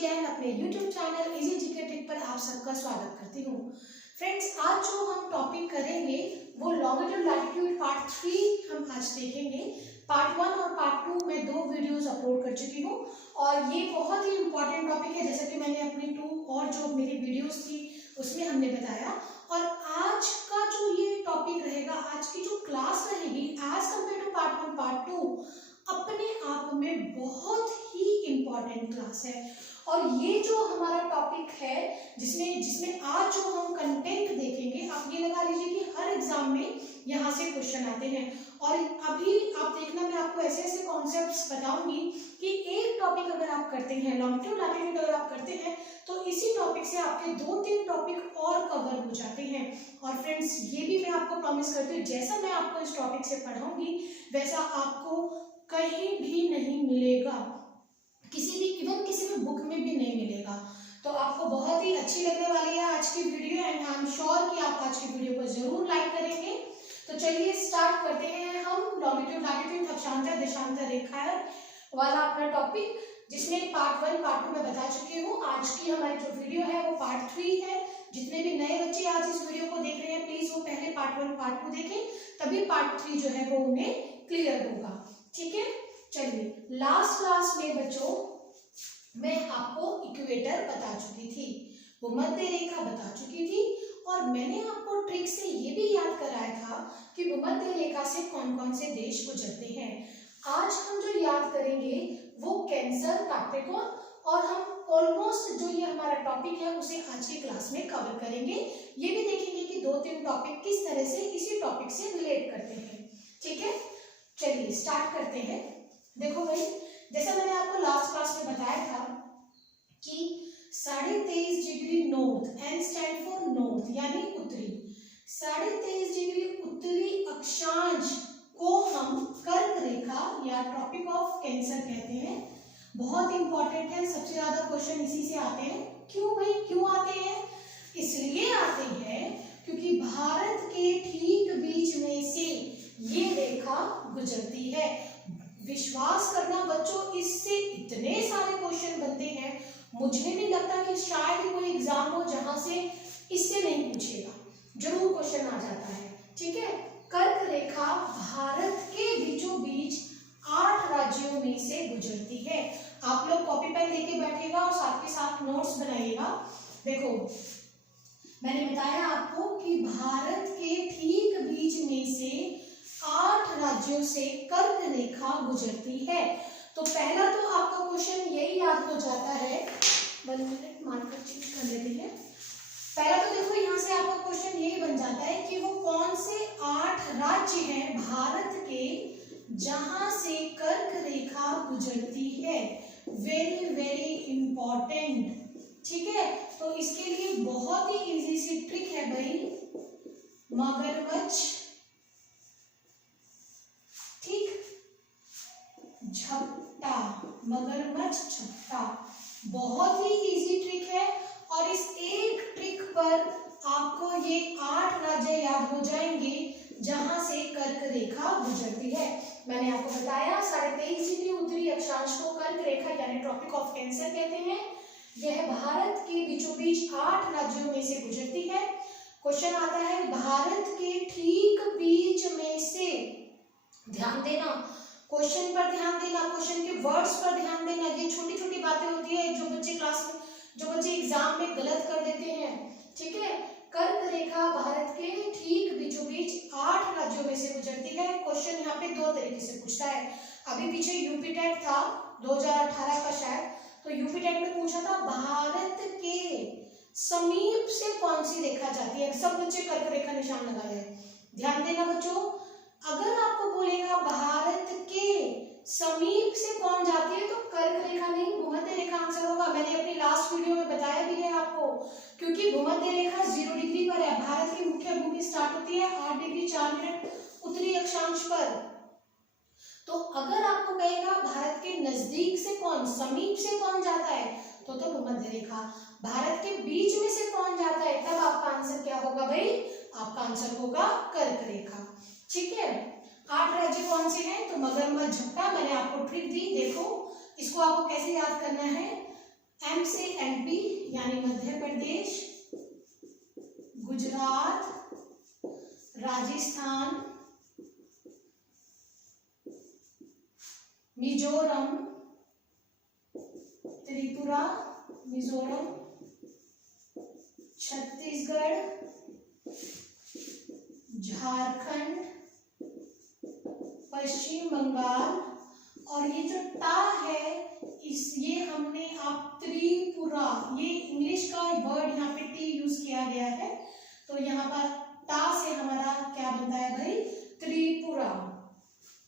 जैन अपने YouTube channel easy GK trick पर आप सबका स्वागत करती हूँ। फ्रेंड्स, आज जो हम टॉपिक करेंगे वो लॉन्गिट्यूड लैटिट्यूड पार्ट 3 हम आज देखेंगे। पार्ट 1 और पार्ट 2 में 2 वीडियोस अपलोड कर चुकी हूँ और ये बहुत ही इम्पोर्टेंट टॉपिक है, जैसा कि मैंने अपनी 2 और जो मेरी वीडियोस थी उसमें हमने बताया। और आज का जो ये टॉपिक रहेगा, आज की जो क्लास रहेगी as compare to part 1 part 2 अपने आप में बहुत ही इम्पोर्टेंट क्लास है। और ये जो हमारा टॉपिक है जिसमें आज जो हम कंटेंट देखेंगे, आप ये लगा लीजिए कि हर एग्जाम में यहाँ से क्वेश्चन आते हैं। और अभी आप देखना, मैं आपको ऐसे ऐसे कॉन्सेप्ट्स बताऊंगी कि एक टॉपिक अगर आप करते हैं, लॉन्गिट्यूड लैटिट्यूड अगर आप करते हैं, तो इसी टॉपिक से आपके 2-3 टॉपिक और कवर हो जाते हैं। और फ्रेंड्स, ये भी मैं आपको प्रॉमिस करती हूँ, जैसा मैं आपको इस टॉपिक से पढ़ाऊंगी वैसा आपको कहीं भी नहीं मिलेगा, किसी भी बुक में भी नहीं मिलेगा। तो आपको बहुत ही अच्छी लगने वाली है आज की video and I am sure कि आप आज की वीडियो को जरूर लाइक करेंगे। तो चलिए स्टार्ट करते हैं हम लॉन्गिट्यूड लैटिट्यूड अक्षांतर देशांतर रेखा वाला अपना टॉपिक, जिसमें पार्ट 1 पार्ट 2 में बता चुकी हूँ। आज की हमारी जो वीडियो है वो पार्ट 3 है। जितने भी नए बच्चे आज इस वीडियो को देख रहे हैं, प्लीज वो पहले पार्ट 1 पार्ट 2 देखें, तभी पार्ट 3 जो है वो उन्हें क्लियर होगा। ठीक है, चलिए लास्ट क्लास में बच्चों मैं आपको इक्वेटर बता चुकी थी, भूमध्य रेखा बता चुकी थी, और मैंने आपको ट्रिक से ये भी याद कराया था कि भूमध्य रेखा से कौन कौन से देश गुजरते हैं। आज हम जो याद करेंगे वो कैंसर, कैप्रिकॉर्न, और हम ऑलमोस्ट जो ये हमारा टॉपिक है उसे आज की क्लास में कवर करेंगे। ये भी देखेंगे कि 2-3 टॉपिक किस तरह से इसी टॉपिक से रिलेट करते हैं। ठीक है, चलिए स्टार्ट करते हैं। देखो भाई, जैसा मैंने आपको लास्ट क्लास में बताया था कि 23.5 degree north, N stand for north यानी उत्तरी, 23.5 डिग्री उत्तरी अक्षांश को हम कर्क रेखा या ट्रॉपिक ऑफ कैंसर कहते हैं। बहुत इंपॉर्टेंट है, सबसे ज्यादा क्वेश्चन इसी से आते हैं। क्यों भाई, क्यों आते हैं? इसलिए आते हैं क्योंकि भारत के ठीक बीच में से ये रेखा गुजरती है। विश्वास करना बच्चों, इससे इतने सारे क्वेश्चन बनते हैं, मुझे नहीं लगता कि शायद कोई एग्जाम हो जहां से इससे नहीं पूछेगा, जरूर क्वेश्चन आ जाता है। ठीक है, कर्क रेखा भारत के बीचों बीच 8 राज्यों में से गुजरती है। आप लोग कॉपी पेन लेके बैठेगा और साथ के साथ नोट्स बनाइएगा। देखो, मैंने बताया आपको कि भारत के ठीक बीच में से 8 राज्यों से कर्क रेखा गुजरती है। तो पहला तो आपका क्वेश्चन यही याद हो जाता है, 1 मिनट मार्कर चेंज कर लेते हैं। पहला तो देखो, यहाँ से आपका क्वेश्चन यही बन जाता है कि वो कौन से 8 राज्य हैं भारत के जहां से कर्क रेखा गुजरती है। Very very important. ठीक है, तो इसके लिए बहुत ही इजी सी ट्रिक है भाई, मगरमच्छ, ठीक, झपटा, मगरमच्छ झपटा, बहुत ही इजी ट्रिक है। और इस एक ट्रिक पर आपको ये 8 राज्य याद हो जाएंगे जहां से कर्क रेखा गुजरती है। मैंने आपको बताया 23.5 डिग्री उत्तरी अक्षांश को कर्क रेखा यानी ट्रॉपिक ऑफ कैंसर कहते हैं। यह भारत के बीचों बीच 8 राज्यों में से गुजरती है। क्वेश्चन आता है भारत के ठीक बीच में से, ध्यान देना, क्वेश्चन पर ध्यान देना, क्वेश्चन के वर्ड्स पर ध्यान देना। ये छोटी छोटी बातें होती है जो बच्चे एग्जाम में गलत कर देते हैं। ठीक है, कर्क रेखा भारत के ठीक बीचों बीच 8 राज्यों में से गुजरती है। क्वेश्चन यहाँ पे 2 तरीके से पूछता है। अभी पीछे यूपी टेट था 2018 का शायद, तो यूपी टेट में पूछा था भारत के समीप से कौन सी रेखा जाती है। सब बच्चे कर्क रेखा निशान लगाए हैं। ध्यान देना बच्चों, अगर आपको बोलेगा भारत के समीप से कौन जाती है तो कर्क रेखा नहीं, भूमध्य रेखा आंसर होगा। मैंने अपनी लास्ट वीडियो में बताया भी है आपको, क्योंकि भूमध्य रेखा 0 डिग्री पर है। भारत की मुख्य भूमि स्टार्ट होती है 8 डिग्री 4 मिनट उत्तरी अक्षांश पर। तो अगर आपको कहेगा भारत के नजदीक से कौन, समीप से कौन जाता है, तो भूमध्य रेखा। भारत के बीच में से कौन जाता है, तब आपका आंसर क्या होगा भाई? आपका आंसर होगा कर्क रेखा। ठीक है, 8 राज्य कौन से हैं? तो मगरमच्छ झपटा, मैंने आपको ट्रिक दी, देखो इसको आपको कैसे याद करना है। एम से एमपी यानी मध्य प्रदेश, गुजरात, राजस्थान, मिजोरम, त्रिपुरा, मिजोरम, छत्तीसगढ़, झारखंड, पश्चिम बंगाल, और ये जो टा है ये हमने आप त्रिपुरा, ये इंग्लिश का वर्ड यहाँ पे टी यूज किया गया है, तो यहाँ पर टा से हमारा क्या बनता है भाई, त्रिपुरा।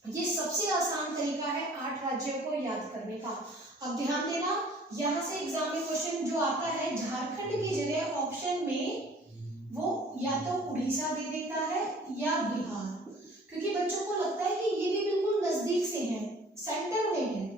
ये सबसे आसान तरीका है 8 राज्यों को याद करने का। अब ध्यान देना, यहाँ से एग्जाम में क्वेश्चन जो आता है झारखंड की जगह ऑप्शन में वो या तो उड़ीसा दे देता है या बिहार, क्योंकि बच्चों को लगता है कि ये भी बिल्कुल नजदीक से है, सेंटर में है,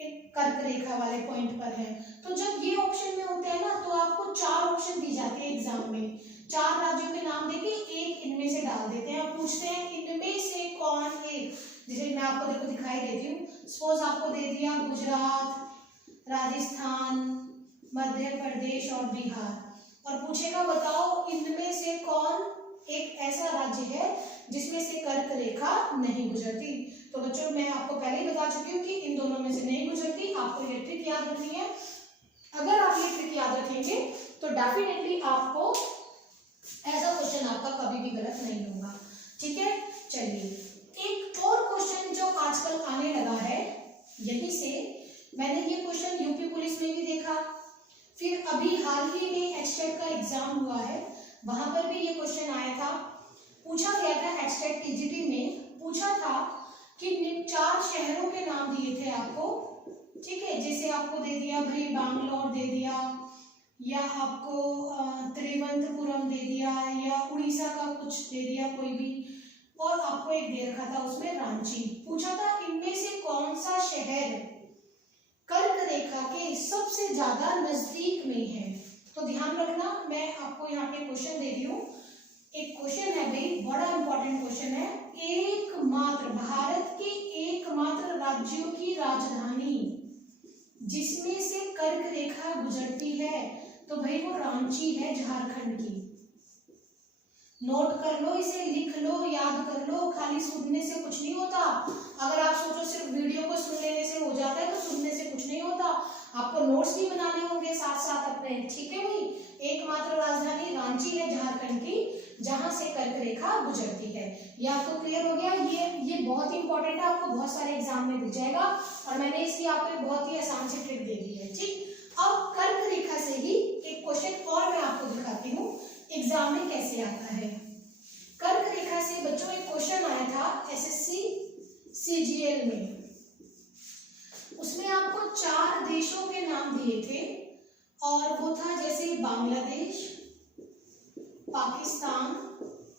एक कर्क रेखा वाले पॉइंट पर है। तो जब ये ऑप्शन में होते हैं ना तो आपको 4 ऑप्शन दी जाते हैं एग्जाम में, 4 राज्यों के नाम देके एक इनमें से डाल देते हैं, पूछते हैं इनमें से कौन एक, जैसे मैं आपको देखो दिखाई देती हूँ, सपोज आपको दे दिया गुजरात, राजस्थान, मध्य प्रदेश और बिहार, और पूछेगा बताओ इनमें से कौन एक ऐसा राज्य है जिसमें से कर्क रेखा नहीं गुजरती। तो बच्चों मैं आपको पहले ही बता चुकी हूँ कि इन दोनों में से नहीं गुजरती, आपको ये ट्रिक याद रखनी है। अगर आप ये ट्रिक याद रखेंगे तो डेफिनेटली आपको ऐसा क्वेश्चन आपका कभी भी गलत नहीं होगा। ठीक है, चलिए एक और क्वेश्चन जो आजकल आने लगा है, यहीं से मैंने ये क्वेश्चन यूपी पुलिस में भी देखा, फिर अभी हाल ही में एचटेट का एग्जाम हुआ है, वहां पर भी ये क्वेश्चन आया था। पूछा गया था एचटेट टीजीटी में, पूछा था कि 4 शहरों के नाम दिए थे आपको, ठीक है, जैसे आपको दे दिया भाई बैंगलोर दे दिया, या आपको त्रिवंतपुरम दे दिया, या उड़ीसा का कुछ दे दिया कोई भी, और आपको एक दे रखा था उसमें रांची। पूछा था इनमें से कौन सा शहर कर्क रेखा के सबसे ज्यादा नजदीक में है। तो ध्यान रखना, मैं आपको यहाँ पे क्वेश्चन दे रही हूँ, एक क्वेश्चन है भाई, बड़ा इंपॉर्टेंट क्वेश्चन है, एकमात्र भारत के एकमात्र राज्यों की राजधानी जिसमें से कर्क रेखा गुजरती है, तो भाई वो रांची है, झारखंड की। नोट कर लो, इसे लिख लो, याद कर लो, खाली सुनने से कुछ नहीं होता। अगर आप सोचो सिर्फ वीडियो को सुन लेने से हो जाता है, तो सुनने से कुछ नहीं होता, आपको नोट्स भी बनाने होंगे साथ साथ अपने। ठीक है भाई, एकमात्र राजधानी रांची है झारखंड की, जहां से कर्क रेखा गुजरती है। ये आपको क्लियर हो गया। ये बहुत ही इंपॉर्टेंट है, आपको बहुत सारे एग्जाम में दिख जाएगा, और मैंने इसकी आपको बहुत ही आसान सी ट्रिक दे दी है। ठीक, अब कर्क रेखा से ही एक क्वेश्चन और मैं आपको दिखाती हूँ एग्जाम में कैसे आता है। कर्क रेखा से बच्चों एक क्वेश्चन आया था एसएससी सीजीएल में, उसमें आपको 4 देशों के नाम दिए थे, और वो था जैसे बांग्लादेश, पाकिस्तान,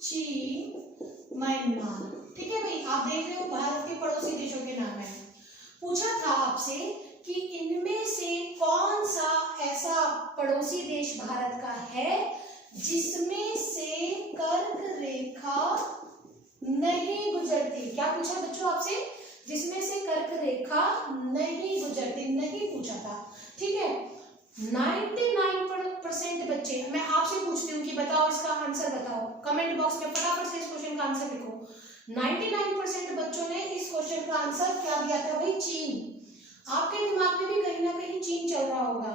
चीन, म्यांमार। ठीक है भाई, आप देख रहे हो भारत के पड़ोसी देशों के नाम है। पूछा था आपसे कि इनमें से कौन सा ऐसा पड़ोसी देश भारत का है जिसमें से कर्क रेखा नहीं गुजरती। क्या पूछा बच्चों आपसे, जिसमें से कर्क रेखा नहीं गुजरती, नहीं पूछा था। ठीक है, 99% बच्चे, मैं आपसे पूछती हूँ कि बताओ इसका आंसर, बताओ कमेंट बॉक्स में फटाफट से इस क्वेश्चन का आंसर लिखो। 99% बच्चों ने इस क्वेश्चन का आंसर क्या दिया था भाई, चीन। आपके दिमाग में भी कहीं ना कहीं चीन चल रहा होगा।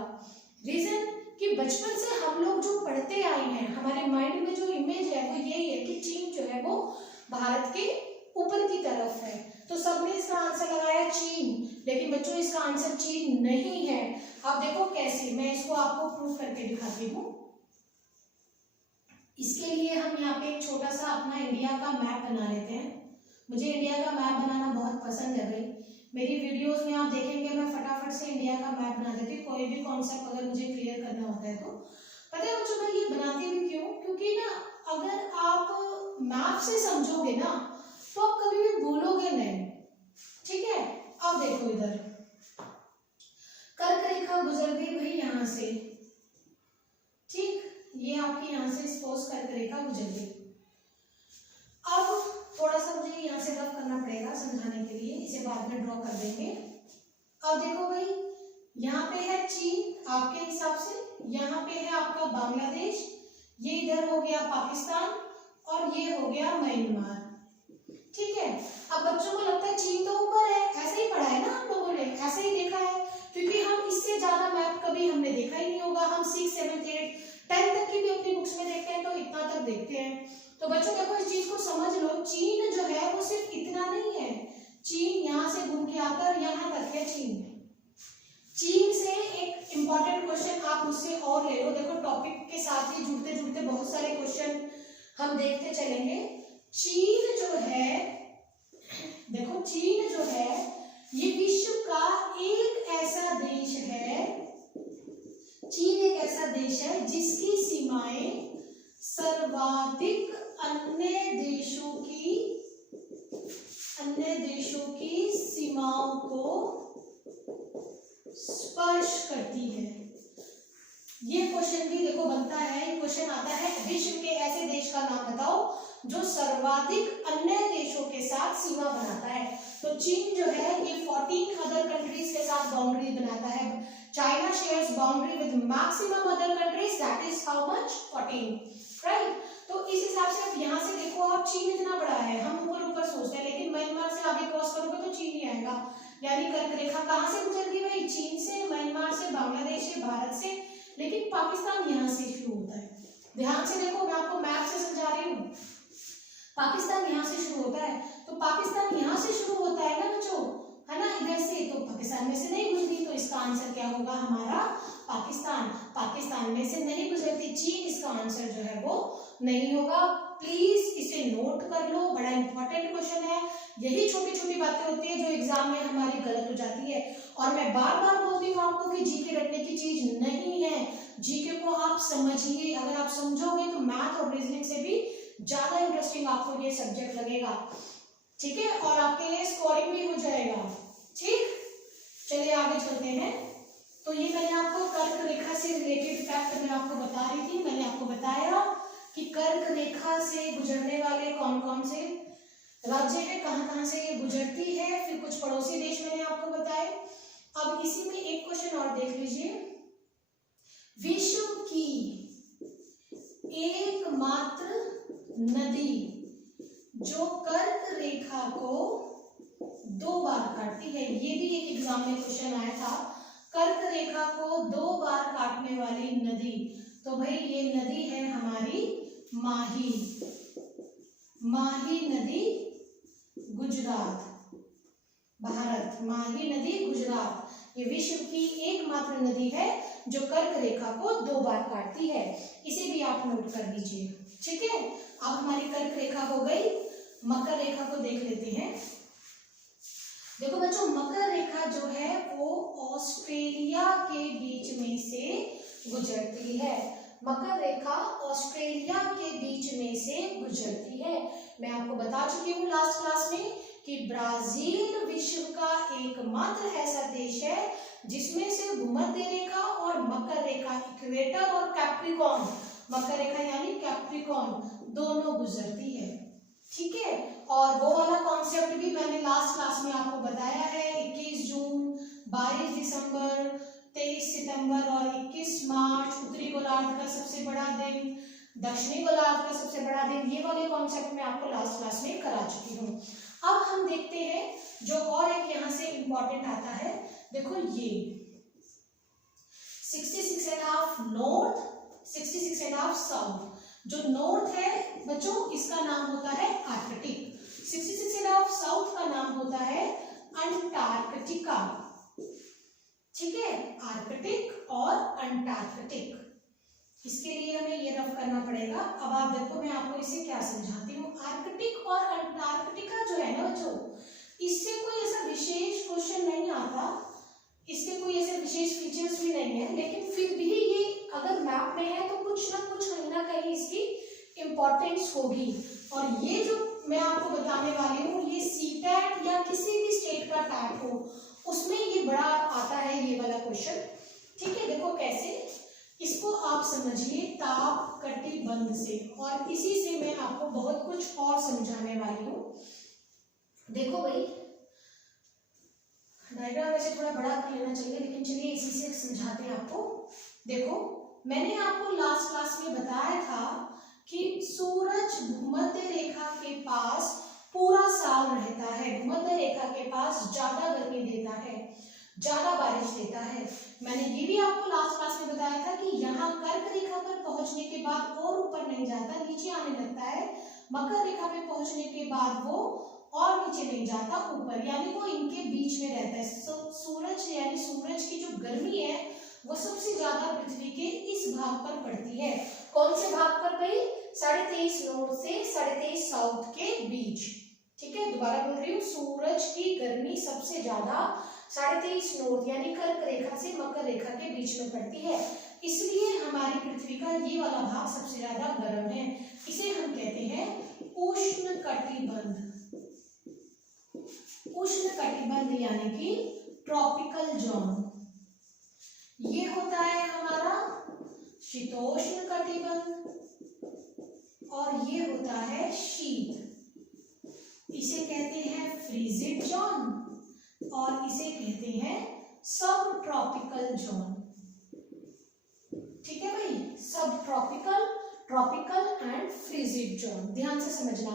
रीजन कि बचपन से हम लोग जो पढ़ते आए हैं, हमारे माइंड में जो इमेज है वो यही है कि चीन जो है वो भारत के ऊपर की तरफ है, तो सबने इसका आंसर लगाया चीन। लेकिन बच्चों इसका आंसर चीन नहीं है। आप देखो कैसे, मैं इसको आपको प्रूव करके दिखाती हूँ। इसके लिए हम यहाँ पे एक छोटा सा अपना इंडिया का मैप बना लेते हैं। मुझे इंडिया का मैप बनाना बहुत पसंद है भाई, मेरी वीडियोस में आप देखेंगे मैं फटाफट से इंडिया का मैप बना देती हूँ, कोई भी कॉन्सेप्ट अगर मुझे क्लियर करना होता है तो। पता है बच्चों मैं ये बनाती भी क्यों, क्योंकि ना अगर आप मैप से समझोगे ना तो आप कभी भी भूलोगे नहीं। ठीक है, अब देखो इधर कर्क रेखा गुजर गई भाई यहाँ से, ठीक, ये आपकी यहाँ से सपोज कर्क रेखा गुजर गई। अब थोड़ा सा मुझे यहाँ से रफ करना पड़ेगा समझाने के लिए, इसे बाद में ड्रॉ कर देंगे। अब देखो भाई यहाँ पे है चीन आपके हिसाब से, यहाँ पे है आपका बांग्लादेश, ये इधर हो गया पाकिस्तान और ये हो गया म्यांमार। ठीक है, अब बच्चों को लगता है चीन तो ऊपर है, ऐसे ही पढ़ा है ना हम लोगों ने, ऐसे ही देखा है, क्योंकि हम इससे ज्यादा मैप कभी हमने देखा ही नहीं होगा। हम 6, 7, 8, 10 तक की भी अपनी बुक्स में देखते हैं तो इतना तक देखते हैं। तो बच्चों देखो इस चीज को समझ लो, चीन जो है वो सिर्फ इतना नहीं है, चीन यहाँ से घूम के आता है यहाँ तक है चीन। चीन से एक इंपॉर्टेंट क्वेश्चन आप मुझसे और ले लो, देखो टॉपिक के साथ ही जुड़ते जुड़ते बहुत सारे क्वेश्चन हम देखते चलेंगे। चीन जो है, देखो चीन जो है ये विश्व का एक ऐसा देश है, चीन एक ऐसा देश है जिसकी सीमाएं सर्वाधिक अन्य देशों की सीमाओं को स्पर्श करती है। ये क्वेश्चन भी देखो बनता है, क्वेश्चन आता है विश्व के ऐसे देश का नाम बताओ जो सर्वाधिक अन्य देशों के साथ सीमा बनाता है। तो चीन जो है ये 14 अदर कंट्रीज के साथ बाउंड्री बनाता है। China shares boundary with maximum other countries, that is how much 14, right. तो इस हिसाब से अब यहाँ से देखो आप चीन इतना बड़ा है, हम ऊपर ऊपर सोचते हैं, लेकिन म्यांमार से आगे क्रॉस करोगे तो चीन ही आएगा। यानी कर्क रेखा कहाँ से गुजरती है भाई, चीन से, म्यांमार से, बांग्लादेश से, भारत से, लेकिन पाकिस्तान यहाँ से शुरू होता है। ध्यान से देखो, मैं आपको मैप से समझा रही हूँ, पाकिस्तान यहाँ से शुरू होता है। तो पाकिस्तान यहाँ से शुरू होता है ना बच्चों, है ना, इधर से, तो पाकिस्तान में से नहीं गुजरती, तो इसका आंसर क्या होगा हमारा पाकिस्तान। पाकिस्तान में से नहीं गुजरती चीन, इसका आंसर जो है वो नहीं होगा। प्लीज इसे नोट कर लो, बड़ा इंपॉर्टेंट क्वेश्चन है। यही छोटी छोटी बातें होती है जो एग्जाम में हमारी गलत हो जाती है। और मैं बार बार बोलती हूँ आपको कि जीके रटने की चीज नहीं है, जीके को आप समझिए, अगर आप समझोगे तो मैथ और रीजनिंग से भी ज्यादा इंटरेस्टिंग आपको ये सब्जेक्ट लगेगा। ठीक है, और आपके लिए स्कोरिंग भी हो जाएगा। ठीक, चलिए आगे चलते हैं। तो ये मैंने आपको कर्क रेखा से रिलेटेड फैक्ट मैं आपको बता रही थी। मैंने आपको बताया कि कर्क रेखा से गुजरने वाले कौन कौन से राज्य है, कहाँ कहाँ से ये गुजरती है, फिर कुछ पड़ोसी देश मैंने आपको बताए। अब इसी में एक क्वेश्चन और देख लीजिए, विश्व की एकमात्र नदी जो कर्क रेखा को 2 बार काटती है, ये भी एक एग्जाम में क्वेश्चन आया था, कर्क रेखा को 2 बार काटने वाली नदी, तो भाई ये नदी है हमारी माही, माही नदी गुजरात, भारत, माही नदी गुजरात, ये विश्व की एकमात्र नदी है जो कर्क रेखा को 2 बार काटती है। इसे भी आप नोट कर लीजिए। ठीक है, अब हमारी कर्क रेखा हो गई, मकर रेखा को देख लेते हैं। देखो बच्चों, मकर रेखा जो है वो ऑस्ट्रेलिया के बीच में से गुजरती है, मकर रेखा ऑस्ट्रेलिया के बीच में से गुजरती है। मैं आपको बता चुकी हूँ लास्ट क्लास में कि ब्राजील विश्व का एकमात्र ऐसा देश है जिसमें से भूमध्य रेखा और मकर रेखा, इक्वेटर और कैप्रिकॉर्न, मकर रेखा यानी कैप्रिकॉर्न, दोनों गुजरती है। ठीक है, और वो वाला कॉन्सेप्ट भी मैंने लास्ट क्लास में आपको बताया है, 21 जून, 22 दिसंबर, 23 सितंबर और 21 मार्च, उत्तरी गोलार्ध का सबसे बड़ा दिन, दक्षिणी गोलार्ध का सबसे बड़ा दिन, ये वाले कॉन्सेप्ट मैं आपको लास्ट क्लास में करा चुकी हूँ। अब हम देखते हैं जो और एक यहाँ से इंपॉर्टेंट आता है, देखो ये 66.5 नॉर्थ, 66.5 साउथ। जो नॉर्थ है बच्चों इसका नाम होता है आर्कटिक, 66.5 साउथ का नाम होता है अंटार्कटिका। ठीक है, आर्कटिक और अंटार्कटिक, इसके लिए हमें ये रफ करना पड़ेगा। अब आप देखो मैं आपको इसे क्या समझाती हूँ। आर्कटिक और अंटार्कटिका जो है ना बच्चों, इससे कोई ऐसा विशेष क्वेश्चन नहीं आता, इसके कोई ऐसे विशेष फीचर्स भी नहीं है, लेकिन फिर भी ये अगर मैप में है तो कुछ ना कुछ कहीं ना कहीं इसकी इम्पोर्टेंस होगी। और ये जो मैं आपको बताने वाली हूँ ये सीटेट या किसी भी स्टेट का टैट हो उसमें ये बड़ा आता है ये वाला क्वेश्चन। ठीक है, देखो कैसे, इसको आप समझिए ताप कटिबंध से, और इसी से मैं आपको बहुत कुछ और समझाने वाली हूँ। देखो भाई, डायग्राम वैसे थोड़ा बड़ा कर लेना चाहिए, लेकिन चलिए इसी से समझाते हैं आपको। देखो मैंने आपको लास्ट क्लास में बताया था कि सूरज भूमध्य रेखा के पास पूरा साल रहता है, भूमध्य रेखा के पास ज्यादा गर्मी देता है, ज्यादा बारिश देता है। मैंने ये भी आपको लास्ट क्लास में बताया था कि यहाँ कर्क रेखा पर पहुंचने के बाद और ऊपर नहीं जाता, नीचे आने लगता है। मकर रेखा पे पहुंचने के बाद वो और नीचे नहीं जाता, ऊपर, यानी वो इनके बीच में रहता है। सूरज यानी सूरज की जो गर्मी है वो सबसे ज्यादा पृथ्वी के इस भाग पर पड़ती है। कौन से भाग पर गई? 23.5 नॉर्थ से 23.5 साउथ के बीच। ठीक है, दोबारा बोल रही हूँ, सूरज की गर्मी सबसे ज्यादा 23.5 नॉर्थ यानी कर्क रेखा से मकर रेखा के बीच में पड़ती है, इसलिए हमारी पृथ्वी का ये वाला भाग सबसे ज्यादा गर्म है। इसे हम कहते हैं उष्ण कटिबंध। उष्ण कटिबंध यानी कि ट्रॉपिकल जोन। ये होता है हमारा शीतोष्ण कटिबंध और ये होता है शीत। इसे कहते हैं फ्रीजिड जोन और इसे कहते हैं सब ट्रॉपिकल जोन। ठीक है भाई, सब tropical, tropical and frigid zone, ध्यान से समझना।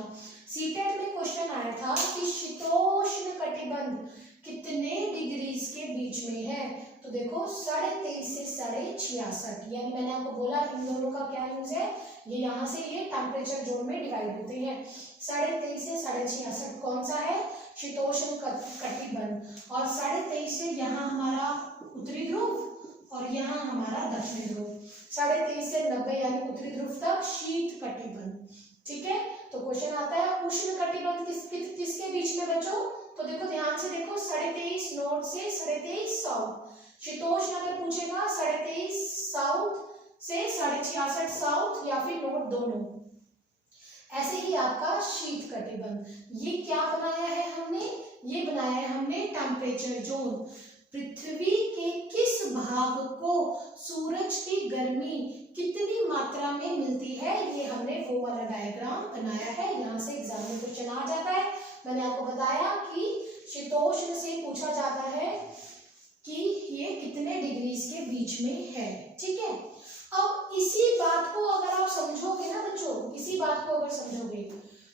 सीटेट में क्वेश्चन आया था कि शीतोष्ण कटिबंध कितने डिग्रीज के बीच में है, तो देखो 23.5 से 66.5, यानी मैंने आपको बोला इन दोनों का क्या यूज है, ये यहाँ से ये टेम्परेचर जोन में डिवाइड होते हैं। 23.5 से 66.5 कौन सा है? शीतोष्ण कटिबंध। और 23.5 से यहाँ हमारा उत्तरी ध्रुव और यहाँ हमारा दक्षिणी ध्रुव। 23.5 से 90 यानी उत्तरी ध्रुव तक शीत कटिबंध। ठीक है, तो क्वेश्चन आता है उष्ण कटिबंध किसके बीच में बच्चों? तो देखो ध्यान से देखो, 23.5 नॉर्थ से 23.5 साउथ। शीतोष्ण अगर पूछेगा 23.5 साउथ से 66.5 साउथ या फिर नॉर्थ, दोनों। ऐसे ही आपका शीत कटिबंध। ये क्या बनाया है हमने? ये बनाया है हमने टेम्परेचर जोन। पृथ्वी के किस भाग को सूरज की गर्मी कितनी मात्रा में मिलती है, ये हमने वो वाला डायग्राम बनाया है। यहाँ से एग्जाम में क्वेश्चन आ जाता है। मैंने आपको बताया कि शीतोष्ण से पूछा जाता है कि ये कितने डिग्रीज के बीच में है। ठीक है, अब इसी बात को अगर आप समझोगे ना बच्चों, इसी बात को अगर समझोगे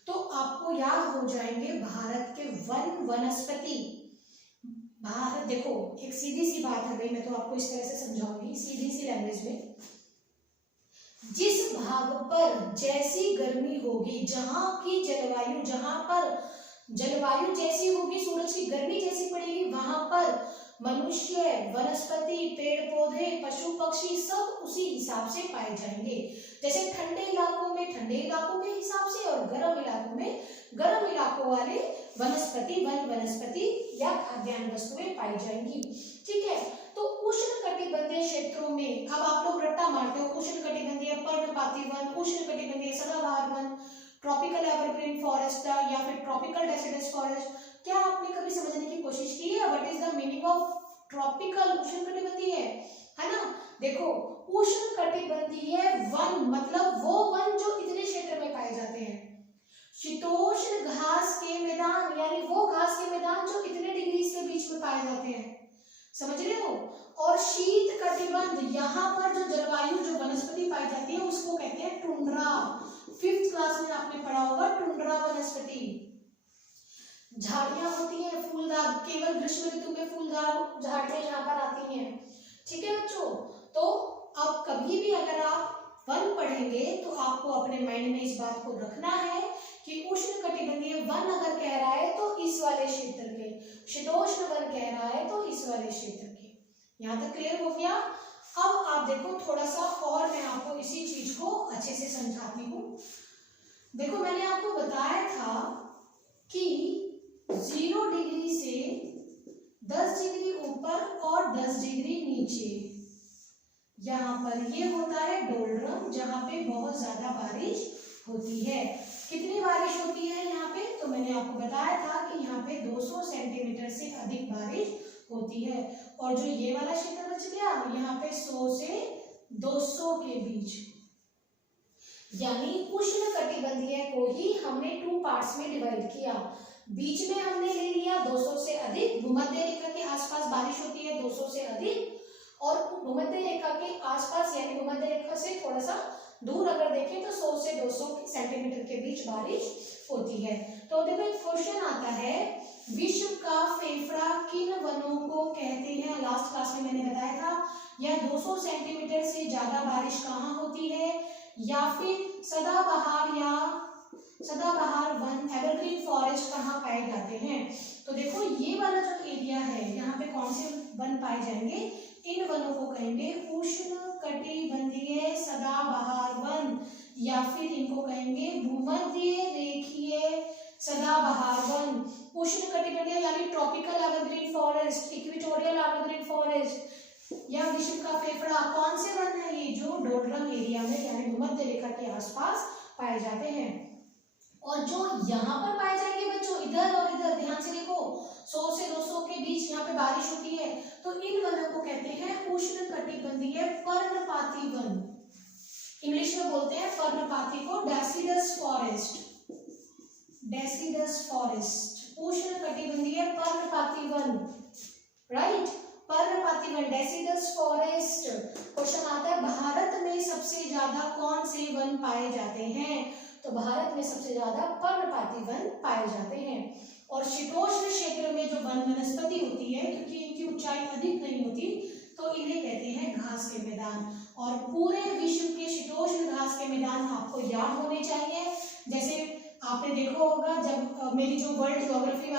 तो आपको याद हो जाएंगे भारत के वन वनस्पति। भारत, देखो एक सीधी सी बात है भाई, मैं तो आपको इस तरह से समझाऊंगी सीधी सी लैंग्वेज में। जिस भाग पर जैसी गर्मी होगी, जहां की जलवायु, जहां पर जलवायु जैसी होगी, सूरज की गर्मी जैसी पड़ेगी, वहां पर मनुष्य, वनस्पति, पेड़ पौधे, पशु पक्षी सब उसी हिसाब से पाए जाएंगे। जैसे ठंडे इलाकों में ठंडे इलाकों के हिसाब से और गर्म इलाकों में गर्म इलाकों वाले वनस्पति, वन वनस्पति या खाद्यान्न वस्तुएं पाई जाएंगी। ठीक है, तो उष्ण कटिबंधीय क्षेत्रों में, अब आप लोग रट्टा मारते हो, उष्ण कटिबंधीय पर्णपाती वन, उष्ण कटिबंधीय सदाबहार वन, ट्रॉपिकल एवरग्रीन फॉरेस्ट या फिर ट्रॉपिकल डेसिडस फॉरेस्ट। क्या आपने कभी समझने की कोशिश की है what is the meaning of tropical, उष्ण कटिबंधीय, है ना? देखो उष्ण कटिबंधीय वन मतलब वो वन जो इतने क्षेत्र में पाए जाते हैं। शीतोष्ण घास के मैदान यानी वो घास के मैदान जो इतने डिग्री के बीच में पाए जाते हैं, समझ रहे हो? और शीत कटिबंध, यहाँ पर जो जलवायु, जो वनस्पति पाई जाती है उसको कहते हैं टुंड्रा। 5th क्लास में आपने पढ़ा होगा टुंड्रा वनस्पति। झाड़ियां होती हैं फूलदार, केवल ग्रीष्म ऋतु में फूलदार झाड़ियां यहाँ पर आती हैं। ठीक है बच्चों, तो अब कभी भी अगर आप वन पढ़ेंगे तो आपको अपने माइंड में इस बात को रखना है कि उष्ण कटिबंधीय वन अगर कह रहा है तो इस वाले क्षेत्र के, शीतोष्ण वन कह रहा है तो इस वाले क्षेत्र के। यहाँ तक क्लियर हो गया? अब आप देखो थोड़ा सा और मैं आपको इसी चीज को अच्छे से समझाती हूँ। देखो मैंने आपको बताया था कि 0 डिग्री से 10 डिग्री ऊपर और 10 डिग्री नीचे, यहाँ पर ये होता है डोलड्रम, जहाँ पे बहुत ज्यादा बारिश होती है। कितनी बारिश होती है यहाँ पे? तो मैंने आपको बताया था कि यहाँ पे 200 सेंटीमीटर से अधिक बारिश होती है। और जो ये वाला क्षेत्र बच गया, यहाँ पे 100 से 200 के बीच, यानी उष्ण कटिबंधीय को ही हमने 2 पार्ट्स में डिवाइड किया। बीच में हमने ले लिया 200 से अधिक, भूमध्य रेखा के आसपास बारिश होती है 200 से अधिक, और भूमध्य रेखा के आसपास यानी भूमध्य रेखा से थोड़ा सा दूर अगर देखें तो 100 से 200 सेंटीमीटर के बीच बारिश होती है। तो देखो एक क्वेश्चन आता है, विश्व का फेफड़ा किन वनों को कहते हैं? लास्ट क्लास में मैंने बताया था, या 200 सेंटीमीटर से ज्यादा बारिश कहाँ होती है, या फिर सदाबहार वन एवरग्रीन फॉरेस्ट कहाँ पाए जाते हैं? तो देखो ये वाला जो एरिया है यहाँ पे कौन से वन पाए जाएंगे? इन वनों को कहेंगे उष्णकटिबंधीय सदाबहार वन, या फिर इनको कहेंगे भूमध्य रेखीय सदाबहार वन। उष्णकटिबंधीय यानी tropical evergreen forest, equatorial evergreen forest, या विश्व का फेफड़ा कौन से वन है? ये जो डोडरम एरिया में यानी भूमध्य रेखा के आसपास पाए जाते हैं। और जो यहाँ पर पाए जाएंगे बच्चों, इधर और इधर ध्यान से देखो, 100 से 200 के बीच यहाँ पे बारिश होती है, तो इन वनों को कहते हैं उष्णकटिबंधीय पर्णपाती वन। इंग्लिश में बोलते हैं पर्णपाती को डेसिडस फॉरेस्ट, डेसिडस फॉरेस्ट, उष्णकटिबंधीय पर्णपाती वन, राइट, पर्णपाती वन, डेसिडस फॉरेस्ट। क्वेश्चन आता है भारत में सबसे ज्यादा कौन से वन पाए जाते हैं? तो भारत में सबसे ज्यादा पर्णपाती वन पाए जाते हैं। और शीतोष्ण क्षेत्र में जो वन वनस्पति होती है, क्योंकि इनकी ऊंचाई अधिक नहीं होती, तो इन्हें कहते हैं घास के मैदान। और पूरे विश्व के शीतोष्ण घास के मैदान आपको याद होने चाहिए। जैसे आपने देखा होगा, जब मेरी जो वर्ल्ड ज्योग्राफी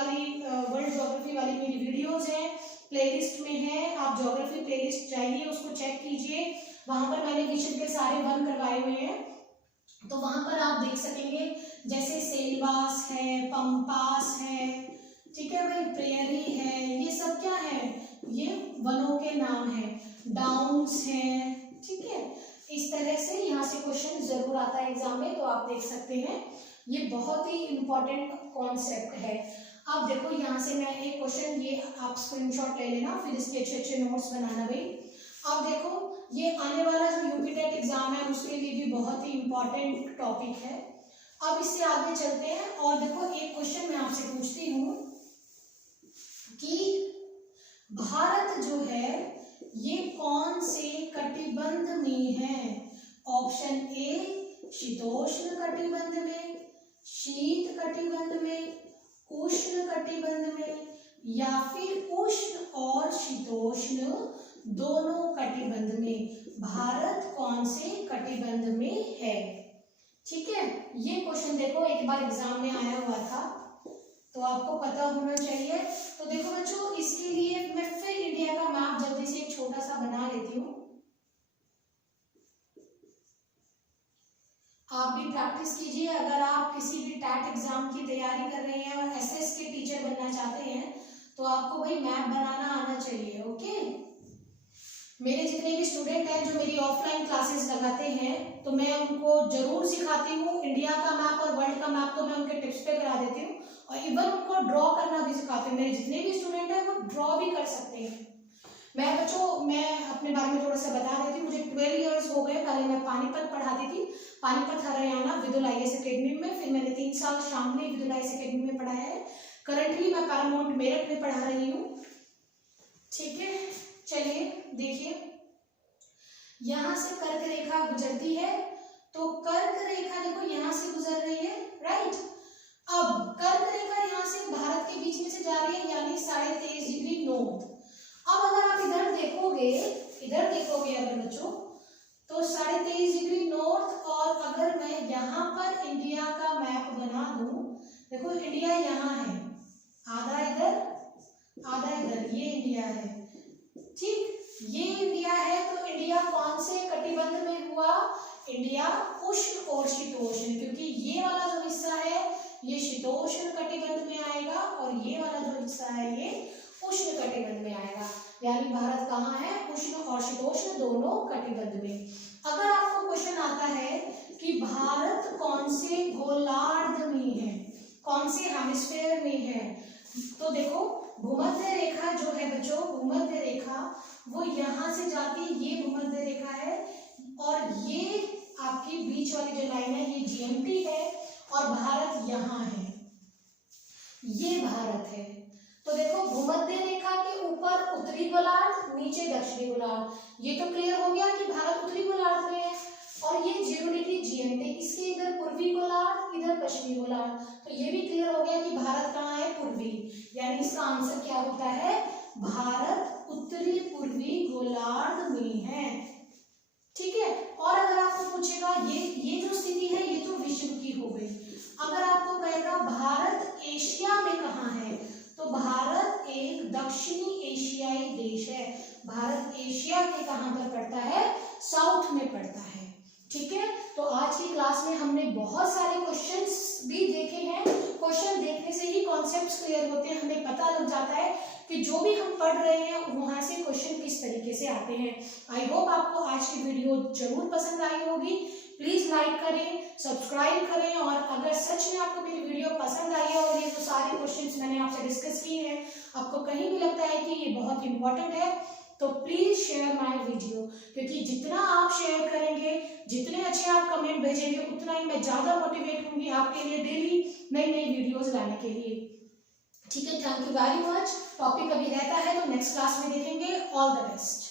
वाली मेरी वीडियोस हैं, प्लेलिस्ट में है, आप ज्योग्राफी प्लेलिस्ट जाइए, उसको चेक कीजिए, वहां पर मैंने विश्व के सारे वन करवाए हुए हैं, तो वहां पर आप देख सकेंगे, जैसे सेलवास है, पंपास है, ठीक है भाई, प्रेयरी है, ये सब क्या है? ये वनों के नाम है, डाउन्स है, ठीक है। इस तरह से यहाँ से क्वेश्चन जरूर आता है एग्जाम में, तो आप देख सकते हैं, ये बहुत ही इंपॉर्टेंट कॉन्सेप्ट है। अब देखो यहाँ से मैं एक क्वेश्चन, ये आप स्क्रीनशॉट ले लेना, फिर इसके अच्छे अच्छे नोट्स बनाना भाई। अब देखो ये आने वाला जो यूपी टेट एग्जाम है उसके लिए भी बहुत ही इंपॉर्टेंट टॉपिक है। अब इससे आगे चलते हैं, और देखो एक क्वेश्चन मैं आपसे पूछती हूँ कि भारत जो है ये कौन से कटिबंध में है? ऑप्शन ए शीतोष्ण कटिबंध में, शीत कटिबंध में, उष्ण कटिबंध में, या फिर उष्ण और शीतोष्ण दोनों कटिबंध में। भारत कौन से कटिबंध में है? ठीक है, ये क्वेश्चन देखो एक बार एग्जाम में आया हुआ था, तो आपको पता होना चाहिए। तो देखो बच्चों, इसके लिए मैं फिर इंडिया का मैप जल्दी से एक छोटा सा बना लेती हूँ। आप भी प्रैक्टिस कीजिए, अगर आप किसी भी टैट एग्जाम की तैयारी कर रहे हैं और एसएस के टीचर बनना चाहते हैं, तो आपको भाई मैप बनाना आना चाहिए। ओके, मेरे जितने भी स्टूडेंट हैं जो मेरी ऑफलाइन क्लासेस लगाते हैं, तो मैं उनको जरूर सिखाती हूँ इंडिया का मैप और वर्ल्ड का मैप, तो मैं उनके टिप्स पे करा देती हूँ, और इवन उनको ड्रॉ करना भी सिखाती हूँ। मेरे जितने भी स्टूडेंट हैं वो ड्रॉ भी कर सकते हैं। मैं अपने बारे में थोड़ा सा बता देती हूँ। मुझे 12 इयर्स हो गए। पहले मैं पानीपत पढ़ाती थी, पानीपत हरियाणा विदुल IAS अकेडमी में, फिर मैंने 3 साल शामली विदुल IAS अकेडमी में पढ़ाया है। करंटली मैं पैरामाउंट मेरठ में पढ़ा रही हूँ। ठीक है, चलिए देखिए, यहाँ से कर्क रेखा गुजरती है, तो कर्क रेखा देखो यहाँ से गुजर रही है, राइट। अब कर्क रेखा यहाँ से भारत के बीच में से जा रही है, यानी 23.5 डिग्री नॉर्थ। अब अगर आप इधर देखोगे अगर बच्चों, तो 23.5 डिग्री नॉर्थ, और अगर मैं यहाँ पर इंडिया का मैप बना दूं, देखो इंडिया यहाँ है, आधा इधर, ये इंडिया है, ठीक, ये इंडिया है। तो इंडिया कौन से कटिबंध में हुआ? इंडिया उष्ण और शीतोष्ण, क्योंकि ये वाला जो हिस्सा है ये शीतोष्ण कटिबंध में आएगा, और ये वाला जो हिस्सा है ये उष्ण कटिबंध में आएगा। यानी भारत कहाँ है? उष्ण और शीतोष्ण दोनों कटिबंध में। अगर आपको क्वेश्चन आता है कि भारत कौन से गोलार्ध में है, कौन से हेमिस्फीयर में है, तो देखो भूमध्य रेखा जो है बच्चों, भूमध्य रेखा वो यहाँ से जाती है, ये भूमध्य रेखा है, और ये आपकी बीच वाली जो लाइन है ये GMT है, और भारत यहाँ है। ये भारत है। तो देखो भूमध्य रेखा के ऊपर उत्तरी गोलार्ध, नीचे दक्षिणी गोलार्ध। ये तो क्लियर हो गया कि भारत उत्तरी गोलार्ध में है। और ये 0 डिग्री GMT, इसके इधर पूर्वी गोलार्ध, इधर पश्चिमी गोलार्ध। तो ये भी क्लियर हो गया कि भारत कहाँ है, पूर्वी। यानी इसका आंसर क्या होता है, भारत उत्तरी पूर्वी गोलार्ध में है। ठीक है। और अगर आपको पूछेगा ये जो स्थिति है ये तो विश्व की हो गई। अगर आपको कहेगा भारत एशिया में कहाँ है, तो भारत एक दक्षिणी एशियाई देश है। भारत एशिया के कहाँ पर पड़ता है, साउथ में पड़ता है। ठीक है। तो आज की क्लास में हमने बहुत सारे क्वेश्चंस भी देखे हैं। क्वेश्चन देखने से ही कॉन्सेप्ट्स क्लियर होते हैं, हमें पता लग जाता है कि जो भी हम पढ़ रहे हैं वहां से क्वेश्चन किस तरीके से आते हैं। आई होप आपको आज की वीडियो जरूर पसंद आई होगी। प्लीज लाइक करें, सब्सक्राइब करें, और अगर सच में आपको मेरी वीडियो पसंद आई है और ये जो सारे क्वेश्चंस मैंने आपसे डिस्कस किए हैं आपको कहीं भी लगता है कि ये बहुत इंपॉर्टेंट है, तो प्लीज शेयर माय वीडियो। क्योंकि जितना आप शेयर करेंगे, जितने अच्छे आप कमेंट भेजेंगे, उतना ही मैं ज्यादा मोटिवेट होंगी आपके लिए डेली नई नई वीडियोस लाने के लिए। ठीक है। Thank you very much. Topic अभी रहता है तो नेक्स्ट क्लास में देखेंगे। All the best.